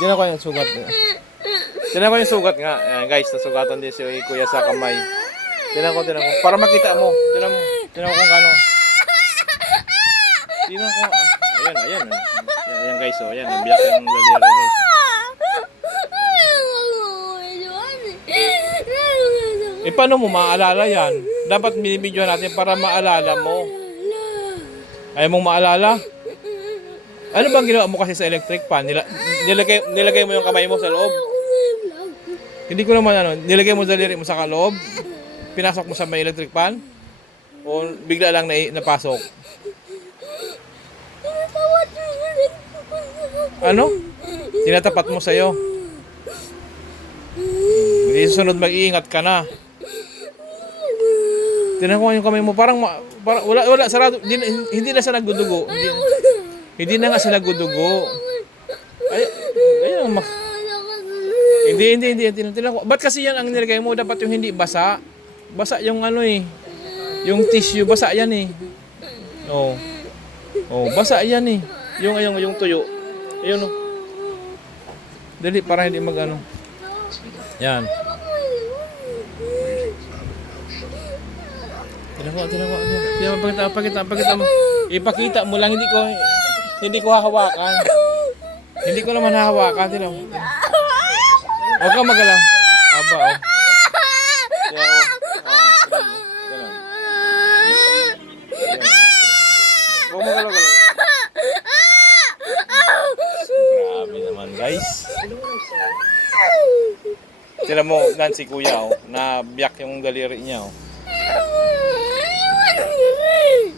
Tinan ko yung sugat. Tinan ko yung sugat nga. Ayan, guys, nasugatan din si Kuya sa kamay. Tinan ko. Para makita mo. Tinan mo kung kano. Tinan ko. Ayan. Ayan guys, oh. Ayan, nabiyak yung daliri guys. Paano mo maalala yan? Dapat binibidyo natin para maalala mo. Ayaw mong maalala? Ano bang ginawa mo kasi sa electric fan? Nilagay mo yung kamay mo sa loob? Hindi ko naman nilagay mo daliri mo sa loob? Pinasok mo sa may electric fan? O bigla lang napasok? Ano? Tinatapat mo sa'yo? Hindi susunod mag-iingat ka na. Tinan ko yung kamay mo, parang wala sarado, hindi na siya nagdudugo. Hindi na nga siya nagdudugo. Ayun, hindi. Tinan ko. Ba't kasi yan ang nilagay mo? Dapat yung hindi basa. Basa yung yung tissue, basa yan eh. Oh, basa yan eh. Yung tuyo. Ayun oh. Dali, para hindi Yan. Tinan ko. Pakita mo. Ipakita mo lang, hindi ko hahawakan. Hindi ko naman hahawakan. Tinan mo. Huwag kang magalaw. Aba, oh. Huwag magalaw. Grabe naman, guys. Tinan mo, si Kuya, oh. Nabiyak yung daliri niya, oh.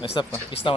Stop na. Kiss na.